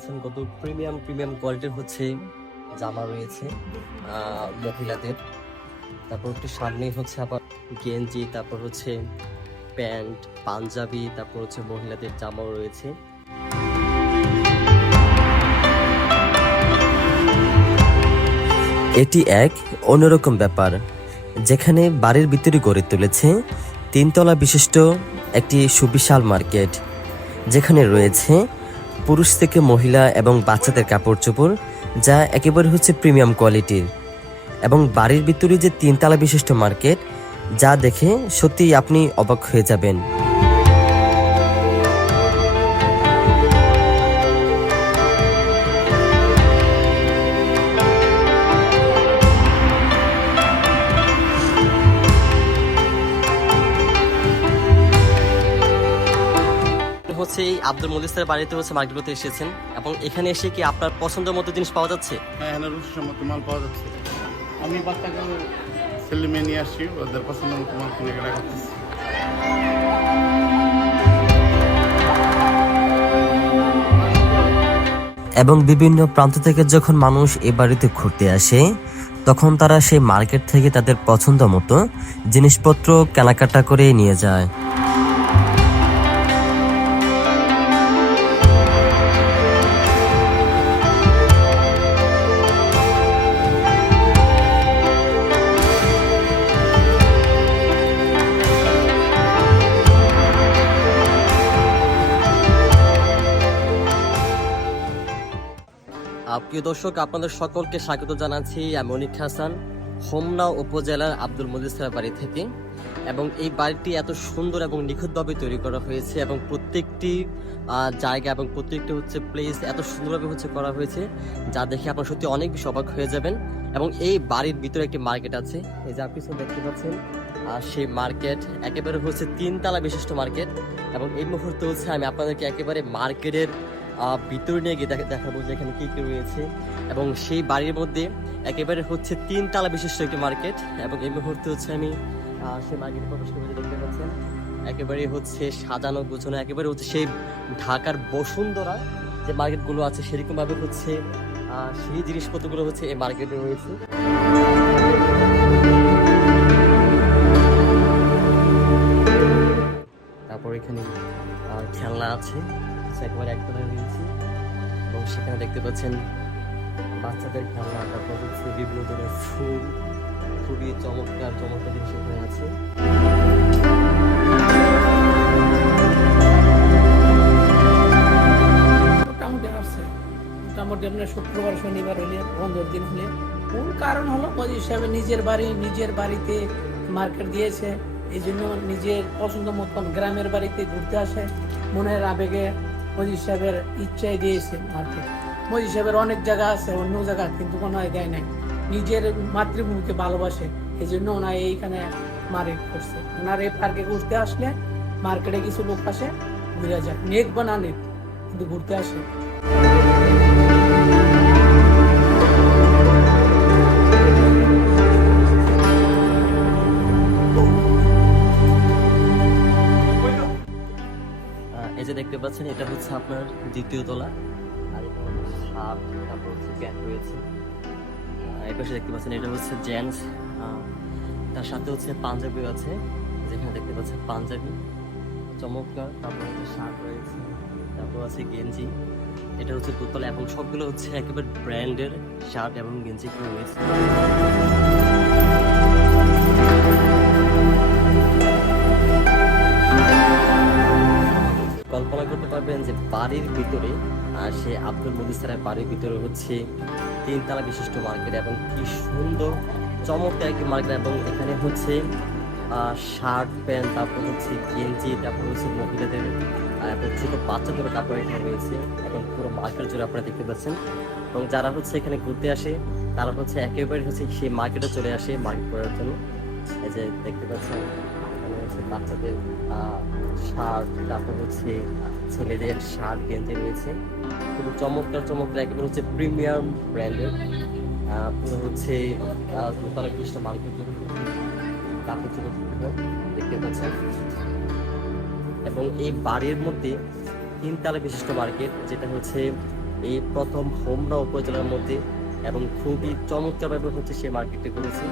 পাচ্ছেন, কত premium premium কোয়ালিটির হচ্ছে জামা রয়েছে মহিলাদের। তারপর একটু সামনেই হচ্ছে আবার গেঞ্জি, তারপর হচ্ছে প্যান্ট, পাঞ্জাবি, তারপর হচ্ছে মহিলাদের জামাও রয়েছে। এটি এক অন্যরকম ব্যাপার, যেখানে বাড়ির ভিতরে গড়ে তুলেছে তিনতলা বিশিষ্ট একটি সুবিশাল মার্কেট, যেখানে রয়েছে পুরুষ থেকে মহিলা এবং বাচ্চাদের কাপড় চোপড় যা একেবারে হচ্ছে প্রিমিয়াম কোয়ালিটির এবং বাড়ির ভিতরে যে তিনতলা বিশিষ্ট মার্কেট যা দেখে সত্যিই আপনি অবাক হয়ে যাবেন। হচ্ছে এই আব্দুল মজিদ স্যারের বাড়িতে হচ্ছে মার্কেট করতে এসেছেন। এবং এখানে এসে কি আপনার পছন্দ মতো জিনিস পাওয়া যাচ্ছে? হ্যাঁ মতো মাল পাওয়া যাচ্ছে। আমি বাচ্চাকে ছেলে মেয়ে নিয়ে আসছি ওদের পছন্দ মতো মাল কিনে কেনা করতেছি এবং বিভিন্ন প্রান্ত থেকে যখন মানুষ এ বাড়িতে ঘুরতে আসে তখন তারা সেই মার্কেট থেকে তাদের পছন্দ মতো জিনিসপত্র কেনাকাটা করে নিয়ে যায়। প্রিয় দর্শক, আপনাদের সকলকে স্বাগত জানাচ্ছি। আমি অনিক হাসান, হোমনা উপজেলার আব্দুল মজিদ বাড়ি থেকে। এবং এই বাড়িটি এত সুন্দর এবং নিখুঁতভাবে তৈরি করা হয়েছে এবং প্রত্যেকটি জায়গা এবং প্রত্যেকটি হচ্ছে প্লেস এত সুন্দরভাবে হচ্ছে করা হয়েছে, যা দেখে আপনার সত্যি অনেক বেশি অবাক হয়ে যাবেন। এবং এই বাড়ির ভিতরে একটি মার্কেট আছে। এই যে আপনি দেখতে পাচ্ছেন আর সেই মার্কেট একেবারে হচ্ছে তিনতলা বিশিষ্ট মার্কেট এবং এই মুহূর্তে হচ্ছে আমি আপনাদেরকে একেবারে মার্কেটের ভিতরে নিয়ে গিয়ে দেখা- দেখাবো যে এখানে কি কি রয়েছে। এবং সেই বাড়ির মধ্যে একেবারে হচ্ছে তিন তালা বিশিষ্ট একটি মার্কেট। এবং এই মুহূর্তে হচ্ছে আমি সেই মার্কেটে প্রবেশ করে দেখতে পাচ্ছেন, একেবারে হচ্ছে সাজানো, গোছানো, একেবারে হচ্ছে সেই ঢাকার বসুন্ধরা যে মার্কেটগুলো আছে, সেরকমভাবে হচ্ছে সেই জিনিসপত্রগুলো হচ্ছে এই মার্কেটে রয়েছে। তারপর এখানে খেলনা আছে একেবারে একতলায় রয়েছে এবং সেখানে দেখতে পাচ্ছেন বাচ্চাদের খেলনা, তারপর হচ্ছে বিভিন্ন ধরনের ফুল, খুবই চমৎকার চমৎকার জিনিস এখানে আছে। মোটামুটি আপনার শুক্রবার, শনিবার হলে, বন্ধর দিন হলে। কোন কারণ হলো মজি সাহেব নিজের বাড়ি, নিজের বাড়িতে মার্কেট দিয়েছে। এই জন্য নিজের পছন্দ মতন গ্রামের বাড়িতে ঘুরতে আসে। মনের আবেগে মজি সাহেবের ইচ্ছাই দিয়েছে মার্কেট মজি সাহেবের অনেক জায়গা আছে, অন্য জায়গা কিন্তু কোনো দেয় নাই। নিজের মাতৃভূমিকে ভালোবাসে এই জন্য ওনার এইখানে মার্কেট করছে। ওনার এই পার্কে ঘুরতে আসলে মার্কেটে কিছু লোক আসে, ঘুরে যায়। নেক বা না নেক, কিন্তু ঘুরতে আসে। আপনার দ্বিতীয় তলা। আর এখানে তারপর হচ্ছে প্যান্ট রয়েছে। এই পাশে দেখতে পাচ্ছেন, এটা হচ্ছে জেন্টস। তার সাথে হচ্ছে পাঞ্জাবিও আছে। যেখানে দেখতে পাচ্ছেন পাঞ্জাবি। চমৎকার। তারপর হচ্ছে শার্ট রয়েছে। তারপর আছে গেঞ্জি। এটা হচ্ছে দোতলা এবং সবগুলো হচ্ছে একেবারে ব্র্যান্ডের শার্ট এবং গেঞ্জি রয়েছে। বাড়ির ভিতরে সে আব্দুল মদির স্যারের বাড়ির ভিতরে হচ্ছে তিনতলা বিশিষ্ট মার্কেট এবং কি সুন্দর, চমৎকার একটি মার্কেট এবং এখানে হচ্ছে শার্ট প্যান্ট, তারপর হচ্ছে গেঞ্জি, তারপর হচ্ছে মহিলাদের ছোট বাচ্চাদের কাপড় এখানে রয়েছে এবং পুরো মার্কেট জুড়ে আপনারা দেখতে পাচ্ছেন। এবং যারা হচ্ছে এখানে ঘুরতে আসে, তারা হচ্ছে একেবারে হচ্ছে সেই মার্কেটে চলে আসে মার্কেট করার জন্য। এই যে দেখতে পাচ্ছেন হচ্ছে বাচ্চাদের শার্ট, তারপর হচ্ছে ছেলেদের শার্ট গেঞ্জি রয়েছে খুবই চমৎকার চমৎকার একেবারে হচ্ছে প্রিমিয়াম ব্র্যান্ডের। পুরো হচ্ছে দোতলা কৃষ্ণ মার্কেট কাপড় চোপড় দেখতে পাচ্ছেন। এবং এই বাড়ির মধ্যে তিন তিনতলা বিশিষ্ট মার্কেট, যেটা হচ্ছে এই প্রথম হোমরা উপজেলার মধ্যে এবং খুবই চমৎকারভাবে হচ্ছে সেই মার্কেটটি করেছে।